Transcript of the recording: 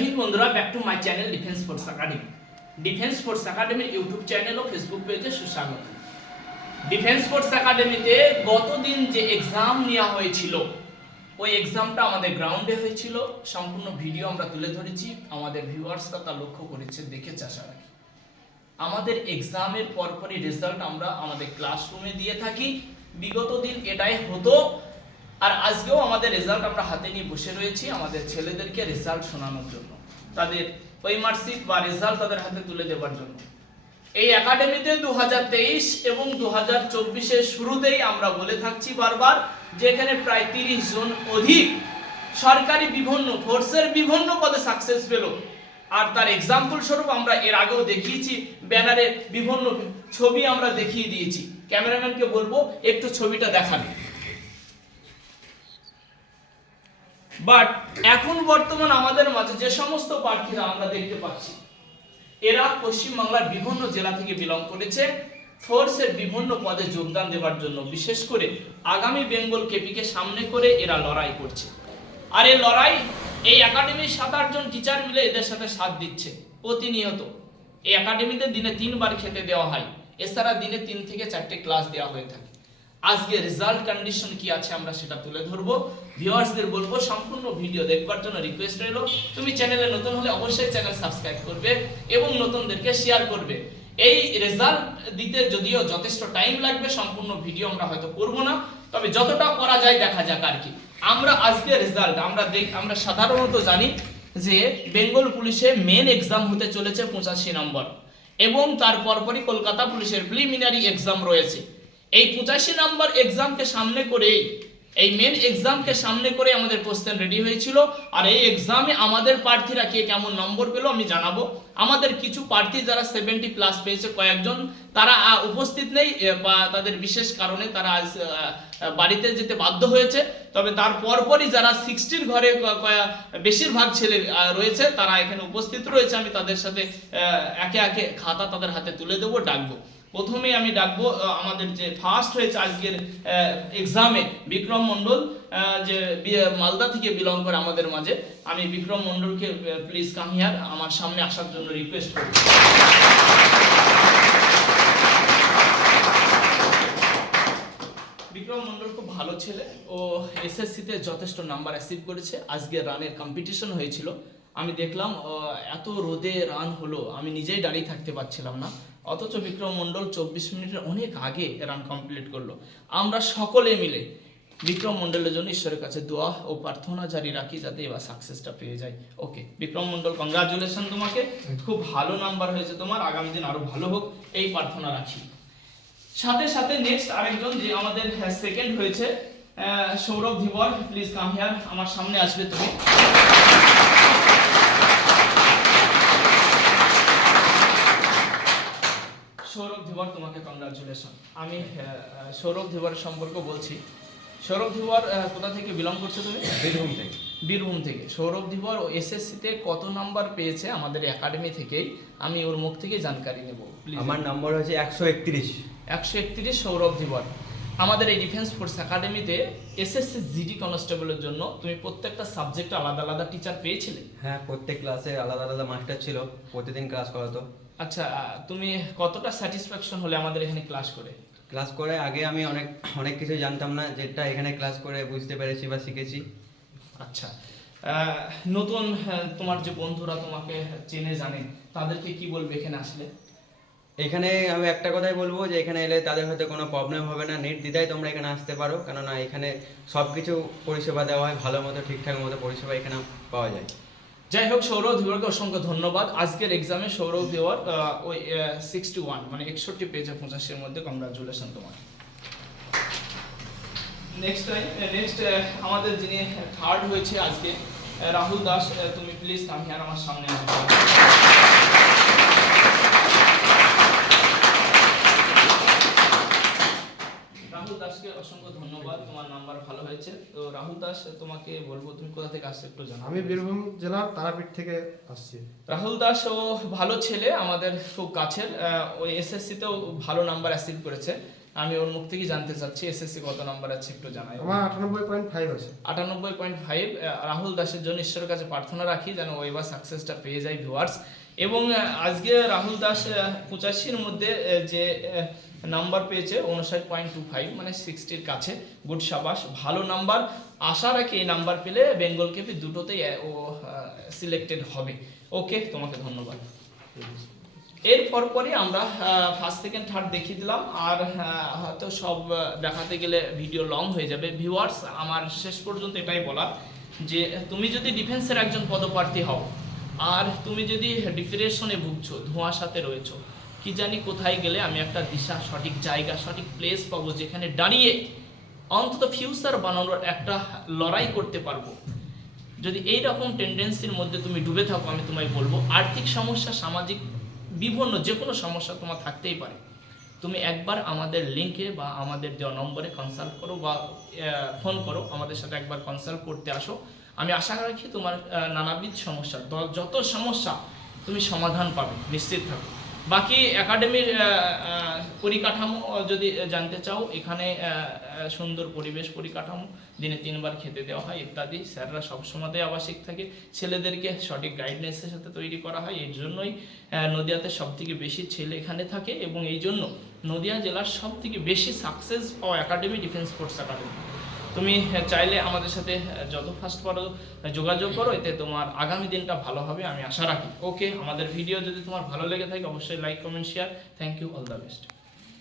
হিন্দ বন্ধুরা back to my channel defence force academy defence force একাডেমির YouTube channel ও Facebook পেজে সুস্বাগত। ডিফেন্স ফোর্স একাডেমিতে গতদিন যে এক্সাম নেওয়া হয়েছিল, ওই এক্সামটা আমাদের গ্রাউন্ডে হয়েছিল। সম্পূর্ণ ভিডিও আমরা তুলে ধরেছি, আমাদের ভিউয়ার্সরা তা লক্ষ্য করেছে, দেখে আশা রাখি। আমাদের এক্সামের পরপরই রেজাল্ট আমরা আমাদের ক্লাসরুমে দিয়ে থাকি। বিগত দিন এটাই হতো আর আজকেও আমাদের রেজাল্ট আমরা হাতে নিয়ে বসে রয়েছি আমাদের ছেলেদেরকে রেজাল্ট শোনানোর জন্য। তাদের ওই মার্কশিট বা রেজাল্ট তাদের হাতে তুলে দেওয়ার জন্য। এই একাডেমিতে দু হাজার তেইশ এবং দু হাজার চব্বিশের শুরুতেই আমরা বলে থাকছি বারবার যে এখানে প্রায় তিরিশ জন অধিক সরকারি বিভিন্ন ফোর্সের বিভিন্ন পদে সাকসেস পেল। আর তার এক্সাম্পল স্বরূপ আমরা এর আগেও দেখিয়েছি ব্যানারে বিভিন্ন ছবি আমরা দেখিয়ে দিয়েছি। ক্যামেরাম্যানকে বলব, একটু ছবিটা দেখাবে বাট এখন বর্তমান আমাদের মাঝে যে সমস্ত প্রার্থীরা আমরা দেখতে পাচ্ছি, এরা পশ্চিমবাংলার বিভিন্ন জেলা থেকে বিলং করেছে। ফোর্সের বিভিন্ন পদে যোগদান দেওয়ার জন্য, বিশেষ করে আগামী বেঙ্গল কেপিকে সামনে করে এরা লড়াই করছে। আর এই লড়াই, এই একাডেমির সাত আটজন টিচার মিলে এদের সাথে সাথ দিচ্ছে, প্রতিনিয়ত। এই একাডেমিতে দিনে তিনবার খেতে দেওয়া হয়। এছাড়া দিনে তিন থেকে চারটে ক্লাস দেওয়া হয়ে থাকে। আজকে রেজাল্ট কন্ডিশন কি আছে আমরা সেটা তুলে ধরবো। ভিউয়ার্সদের বলব, সম্পূর্ণ ভিডিও দেখবার জন্য রিকোয়েস্ট রইল। তুমি চ্যানেলে নতুন হলে অবশ্যই চ্যানেল সাবস্ক্রাইব করবে এবং নতুনদেরকে শেয়ার করবে। এই রেজাল্ট দিতে যদিও যথেষ্ট টাইম লাগবে, সম্পূর্ণ ভিডিও আমরা হয়তো করব না। তবে যতটা করা যায় দেখা যাক আর কি। আমরা আজকে রেজাল্ট আমরা দেখ, আমরা সাধারণত জানি যে বেঙ্গল পুলিশে মেন এক্সাম হতে চলেছে পঁচাশি নম্বর এবং তার পরপরই কলকাতা পুলিশের প্রিলিমিনারি এক্সাম রয়েছে। এই পঁচাশি নাম্বার এক্সামকে সামনে করে এই মেন এক্সামকে সামনে করে আমাদের কোশ্চেন রেডি হয়েছিল। আর এই এক্সামে আমাদের প্রার্থীরা কে কেমন নম্বর পেল আমি জানাব। আমাদের কিছু প্রার্থী যারা সেভেন্টি প্লাস পেয়েছে, কয়েকজন, তারা উপস্থিত নেই বা তাদের বিশেষ কারণে তারা আজ বাড়িতে যেতে বাধ্য হয়েছে। তবে তার পরপরই যারা সিক্সটির ঘরে বেশিরভাগ ছেলে রয়েছে, তারা এখানে উপস্থিত রয়েছে। আমি তাদের সাথে একে একে খাতা তাদের হাতে তুলে দেবো, ডাকবো। প্রথমে আমি ডাকবো আমাদের যে ফার্স্ট হয়েছে আজকের এক্সামে বিক্রম মণ্ডল যে মালদা থেকে বিলং করে আমাদের মাঝে। আমি বিক্রম মণ্ডলকে প্লিজ কাম হিয়ার আমার সামনে আসার জন্য রিকোয়েস্ট করি বিক্রম মণ্ডল খুব ভালো ছেলে। ও এসএসসিতে যথেষ্ট নাম্বার অ্যাচিভ করেছে। আজকে রানের কম্পিটিশন হয়েছিল। আমি দেখলাম এত রোদে রান হলো। আমি নিজেই দাঁড়িয়ে থাকতে পারছিলাম না। অথচ বিক্রম মণ্ডল চব্বিশ মিনিটের অনেক আগে রান কমপ্লিট করল। আমরা সকলে মিলে বিক্রম মণ্ডলের জন্য ঈশ্বরের কাছে দোয়া ও প্রার্থনা জারি রাখি যাতে এবার সাকসেসটা পেয়ে যায়। ওকে বিক্রম মণ্ডল কংগ্রাচুলেশন তোমাকে। খুব ভালো নাম্বার হয়েছে তোমার। আগামী দিন আরও ভালো হোক এই প্রার্থনা রাখি। সাথে সাথে নেক্সট আরেকজন যে আমাদের সেকেন্ড হয়েছে আহ, Saurav Dhibar please come here আমার সামনে আসবে তুমি। সৌরভ ধীবর তোমাকে কংগ্রাচুলেশন আমি সৌরভ ধীবরের সম্পর্ক বলছি। সৌরভ ধীবর কোথা থেকে বিলং করছ তুমি? বীরভূম থেকে। বীরভূম থেকে। সৌরভ ধীবর ও এসএসসিতে কত নাম্বার পেয়েছে আমাদের একাডেমি থেকেই? আমি ওর মুখ থেকে জানকারি নেব আমার নাম্বার হচ্ছে একশো একত্রিশ। একশো একত্রিশ সৌরভ ধীবর আমাদের এই ডিফেন্স ফোর্স একাডেমিতে এসএসসি জিডি কনস্টেবলের জন্য তুমি প্রত্যেকটা সাবজেক্টে আলাদা আলাদা টিচার পেয়েছিলে? হ্যাঁ প্রত্যেক ক্লাসে আলাদা আলাদা মাস্টার ছিল। প্রতিদিন ক্লাস করাতো। আচ্ছা তুমি কতটা স্যাটিসফ্যাকশন হলে আমাদের এখানে ক্লাস করে? ক্লাস করে আগে আমি অনেক অনেক কিছু জানতাম না যেটা এখানে ক্লাস করে বুঝতে পেরেছি বা শিখেছি। আচ্ছা নতুন তোমার যে বন্ধুরা তোমাকে চেনে জানে তাদেরকে কি বলবে এখানে আসলে? এখানে আমি একটা কথাই বলব যে এখানে এলে তাদের হয়তো কোনো প্রবলেম হবে না। নেট দিদাই তোমরা এখানে আসতে পারো কেননা এখানে সব কিছু পরিষেবা দেওয়া হয় ভালো মতো ঠিকঠাক মতো পরিষেবা এখানে পাওয়া যায়। যাই হোক সৌরভ দেওয়ারকে অসংখ্য ধন্যবাদ। আজকের এক্সামে সৌরভ দেওয়ার ওই সিক্সটি ওয়ান মানে একষট্টি পেজে পঁচাশির মধ্যে কংগ্রাচুলেশন তোমার। নেক্সট টাইম নেক্সট আমাদের যিনি থার্ড হয়েছে আজকে রাহুল দাস তুমি প্লিজ আর আমার সামনে আসবে রাহুল দাসকে অসংখ্য ধন্যবাদ তোমার নাম্বার ভালো হয়েছে তো রাহুল দাস তোমাকে বলব তুমি কোথা থেকে আসছো একটু জানাও। আমি বীরভূম জেলার তারাপীঠ থেকে আসছি। রাহুল দাস ও ভালো ছেলে আমাদের খুব কাছের আহ, ওই এসএসসিতেও ভালো নাম্বার অ্যাচিভ করেছে। আমি ওর মুখ থেকে জানতে চাচ্ছি এসএসসি কত নাম্বার আছে একটু জানাই। আমার আটানব্বই পয়েন্ট ফাইভ আছে। আটানব্বই পয়েন্ট ফাইভ রাহুল দাসের জন্য ঈশ্বরের কাছে প্রার্থনা রাখি যেন ও এবার সাকসেসটা পেয়ে যায় ভিউয়ার্স এবং আজকে রাহুল দাস পঁচাশির মধ্যে যে নাম্বার পেয়েছে উনষাট পয়েন্ট টু ফাইভ মানে সিক্সটির কাছে। গুড সাবাস, ভালো নাম্বার। আশা রাখি এই নাম্বার পেলে বেঙ্গল কেপি দুটোতেই ও সিলেক্টেড হবে। ওকে তোমাকে ধন্যবাদ। এরপর পরে আমরা ফার্স্ট সেকেন্ড থার্ড দেখিয়ে দিলাম। আর হয়তো সব দেখাতে গেলে ভিডিও লং হয়ে যাবে। ভিউয়ার্স আমার শেষ পর্যন্ত এটাই বলা যে, তুমি যদি ডিফেন্সের একজন পদপ্রার্থী হও, আর তুমি যদি ডিপ্রেশনে ভুগছো ধোঁয়াশাতে রয়েছো কি জানি কোথায় গেলে আমি একটা দিশা, সঠিক জায়গা, সঠিক প্লেস পাবো যেখানে দাঁড়িয়ে অন্তত ফিউচার বানানোর একটা লড়াই করতে পারব। যদি এই রকম টেন্ডেন্সির মধ্যে তুমি ডুবে থাকো, আমি তোমায় বলব, আর্থিক সমস্যা, সামাজিক বিভিন্ন যে কোনো সমস্যা তোমার থাকতেই পারে। তুমি একবার আমাদের লিঙ্কে বা আমাদের দেওয়া নম্বরে কনসাল্ট করো বা ফোন করো, আমাদের সাথে একবার কনসাল্ট করতে আসো। আমি আশা রাখি তোমার নানাবিধ সমস্যা যত সমস্যা তুমি সমাধান পাবে, নিশ্চিত থাকো। বাকি একাডেমির পরিকাঠামো যদি জানতে চাও, এখানে সুন্দর পরিবেশ পরিকাঠামো, দিনে তিনবার খেতে দেওয়া হয়, ইত্যাদি। স্যাররা সবসময় আবাসিক থাকে। ছেলেদেরকে সঠিক গাইডনেসের সাথে তৈরি করা হয়। এই জন্যই নদিয়াতে সব থেকে বেশি ছেলে এখানে থাকে এবং এই জন্য নদিয়া জেলার সব থেকে বেশি সাকসেস পাওয়া একাডেমি ডিফেন্স স্পোর্টস একাডেমি তুমি চাইলে আমাদের সাথে যত ফাস্ট পারো যোগাযোগ করো, এতে তোমার আগামী দিনটা ভালো হবে, আমি আশা রাখি। ওকে আমাদের ভিডিও যদি তোমার ভালো লেগে থাকে, অবশ্যই like comment share thank you all the best